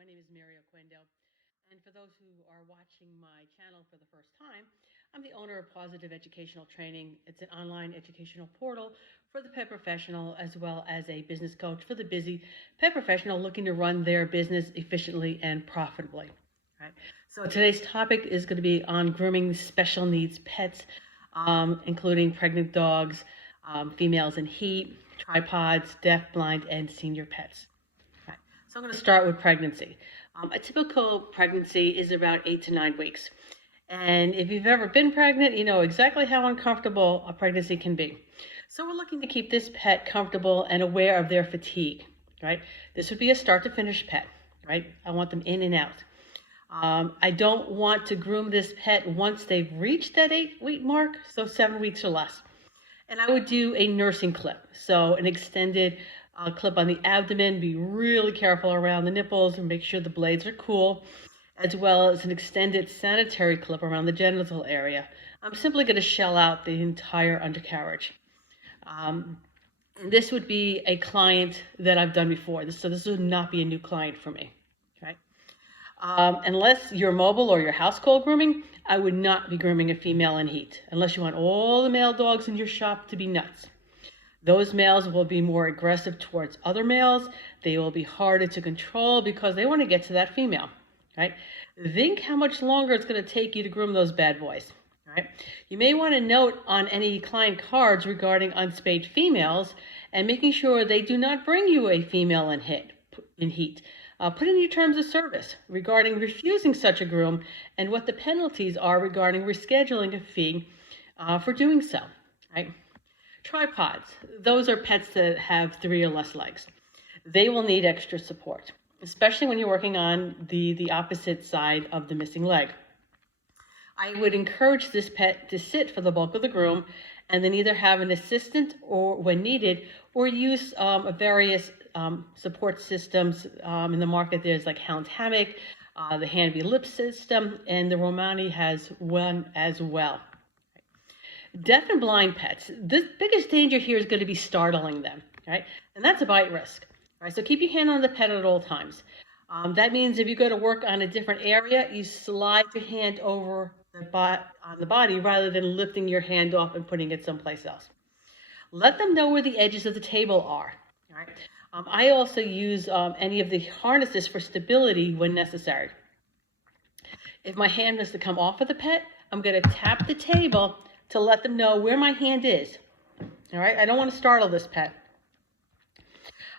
My name is Mary Oquendo, and for those who are watching my channel for the first time, I'm the owner of Positive Educational Training. It's an online educational portal for the pet professional as well as a business coach for the busy pet professional looking to run their business efficiently and profitably. Right. So today's topic is going to be on grooming special needs pets, including pregnant dogs, females in heat, tripods, deaf, blind, and senior pets. Okay. So I'm going to start with pregnancy. A typical pregnancy is about 8 to 9 weeks. And if you've ever been pregnant, you know exactly how uncomfortable a pregnancy can be. So we're looking to keep this pet comfortable and aware of their fatigue, right? This would be a start to finish pet, right? I want them in and out. I don't want to groom this pet once they've reached that 8 week mark, so 7 weeks or less. And I would do a nursing clip, so an extended clip on the abdomen. Be really careful around the nipples and make sure the blades are cool, as well as an extended sanitary clip around the genital area. I'm simply going to shell out the entire undercarriage. And this would be a client that I've done before, so this would not be a new client for me. Okay. Unless you're mobile or your house call grooming, I would not be grooming a female in heat, unless you want all the male dogs in your shop to be nuts. Those males will be more aggressive towards other males. They will be harder to control because they want to get to that female, right? Think how much longer it's going to take you to groom those bad boys, right? You may want to note on any client cards regarding unspayed females and making sure they do not bring you a female in heat. Put in your terms of service regarding refusing such a groom and what the penalties are regarding rescheduling a fee for doing so, right? Tripods, those are pets that have 3 or less legs. They will need extra support, especially when you're working on the opposite side of the missing leg. I would encourage this pet to sit for the bulk of the groom and then either have an assistant or when needed, or use various support systems. In the market, there's like Hound Hammock, the Hanby Lip system, and the Romani has one as well. Deaf and blind pets, the biggest danger here is going to be startling them, right? And that's a bite risk, right? So keep your hand on the pet at all times. That means if you go to work on a different area, you slide your hand over on the body rather than lifting your hand off and putting it someplace else. Let them know where the edges of the table are, right? I also use any of the harnesses for stability when necessary. If my hand was to come off of the pet, I'm going to tap the table to let them know where my hand is. All right, I don't want to startle this pet.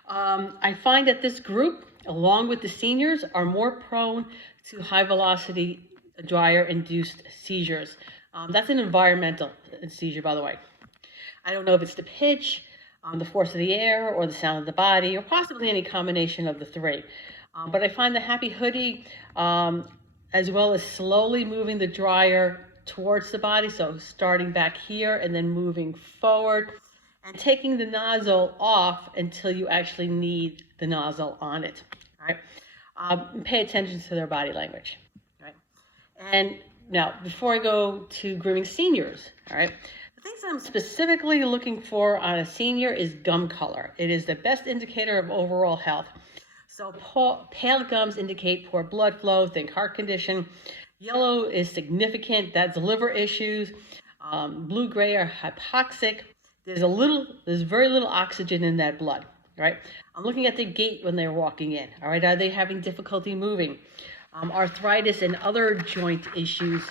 I find that this group, along with the seniors, are more prone to high velocity dryer induced seizures. That's an environmental seizure, by the way. I don't know if it's the pitch, the force of the air, or the sound of the body, or possibly any combination of the 3. But I find the happy hoodie, as well as slowly moving the dryer towards the body, so starting back here and then moving forward and taking the nozzle off until you actually need the nozzle on it. All right. Pay attention to their body language. All right. And now, before I go to grooming seniors, all right, the things I'm specifically looking for on a senior is gum color. It is the best indicator of overall health. So pale gums indicate poor blood flow, think heart condition. Yellow is significant, that's liver issues. Blue-gray are hypoxic. There's very little oxygen in that blood, right? I'm looking at their gait when they're walking in, all right? Are they having difficulty moving? Arthritis and other joint issues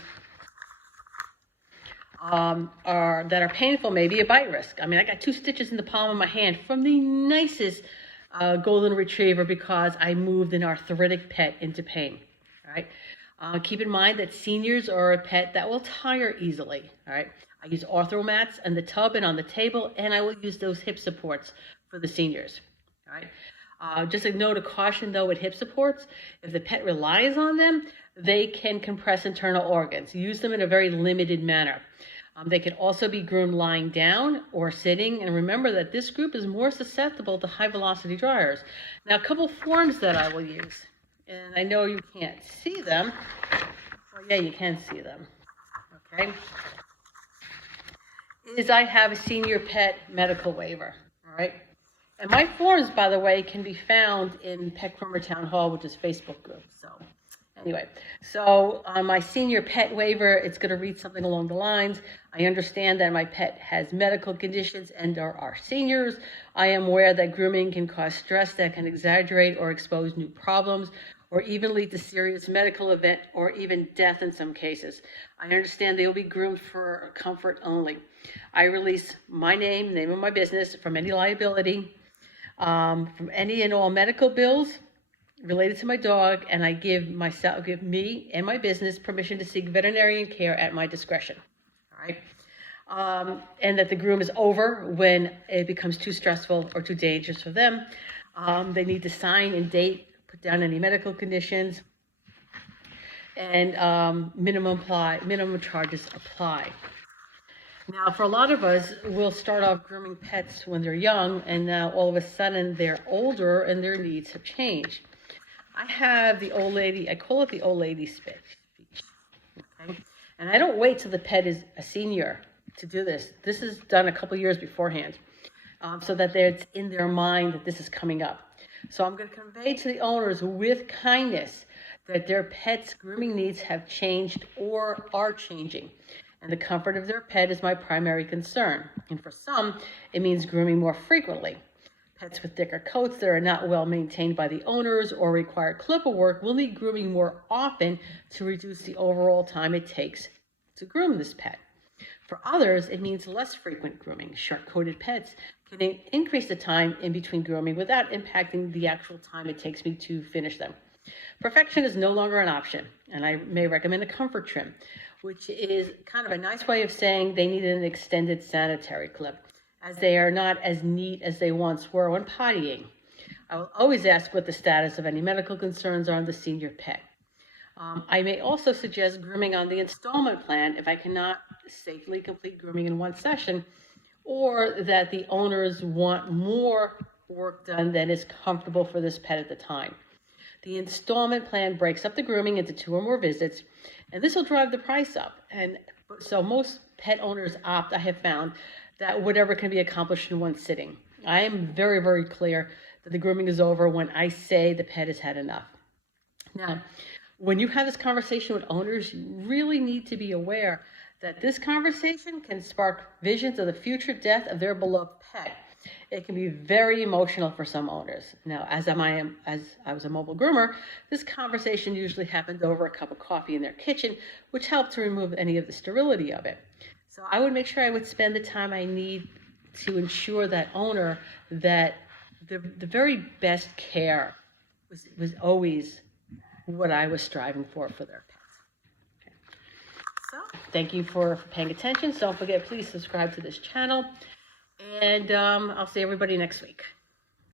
that are painful, maybe a bite risk. I mean, I got 2 stitches in the palm of my hand from the nicest golden retriever because I moved an arthritic pet into pain, all right? Keep in mind that seniors are a pet that will tire easily, all right? I use ortho mats in the tub and on the table, and I will use those hip supports for the seniors, all right? Just a note of caution, though, with hip supports, if the pet relies on them, they can compress internal organs. Use them in a very limited manner. They can also be groomed lying down or sitting, and remember that this group is more susceptible to high-velocity dryers. Now, a couple forms that I will use. And I know you can't see them. Well, yeah, you can see them. Okay. Is I have a senior pet medical waiver. All right. And my forms, by the way, can be found in Pet Groomer Town Hall, which is Facebook group. So anyway, so on my senior pet waiver, it's going to read something along the lines: I understand that my pet has medical conditions and are seniors. I am aware that grooming can cause stress that can exaggerate or expose new problems, or even lead to serious medical event or even death in some cases. I understand they will be groomed for comfort only. I release my name of my business, from any liability, from any and all medical bills related to my dog, and I give me and my business permission to seek veterinarian care at my discretion. All right. And that the groom is over when it becomes too stressful or too dangerous for them. They need to sign and date, put down any medical conditions, and minimum charges apply. Now, for a lot of us, we'll start off grooming pets when they're young, and now all of a sudden they're older and their needs have changed. I have the old lady, I call it the old lady speech. Okay? And I don't wait till the pet is a senior to do this. This is done a couple years beforehand, so that it's in their mind that this is coming up. So I'm going to convey to the owners with kindness that their pet's grooming needs have changed or are changing, and the comfort of their pet is my primary concern. And for some, it means grooming more frequently. Pets with thicker coats that are not well maintained by the owners or require clipper work will need grooming more often to reduce the overall time it takes to groom this pet. For others, it means less frequent grooming. Short-coated pets can increase the time in between grooming without impacting the actual time it takes me to finish them. Perfection is no longer an option, and I may recommend a comfort trim, which is kind of a nice way of saying they need an extended sanitary clip, as they are not as neat as they once were when pottying. I will always ask what the status of any medical concerns are on the senior pet. I may also suggest grooming on the installment plan if I cannot safely complete grooming in one session, or that the owners want more work done than is comfortable for this pet at the time. The installment plan breaks up the grooming into 2 or more visits, and this will drive the price up. And so most pet owners opt, I have found, that whatever can be accomplished in one sitting. I am very, very clear that the grooming is over when I say the pet has had enough. Now, when you have this conversation with owners, you really need to be aware that this conversation can spark visions of the future death of their beloved pet. It can be very emotional for some owners. Now, as I was a mobile groomer, this conversation usually happened over a cup of coffee in their kitchen, which helped to remove any of the sterility of it. So I would make sure I would spend the time I need to ensure that owner that the very best care was always what I was striving for their pets. Okay. So thank you for paying attention. So don't forget, please subscribe to this channel. And I'll see everybody next week.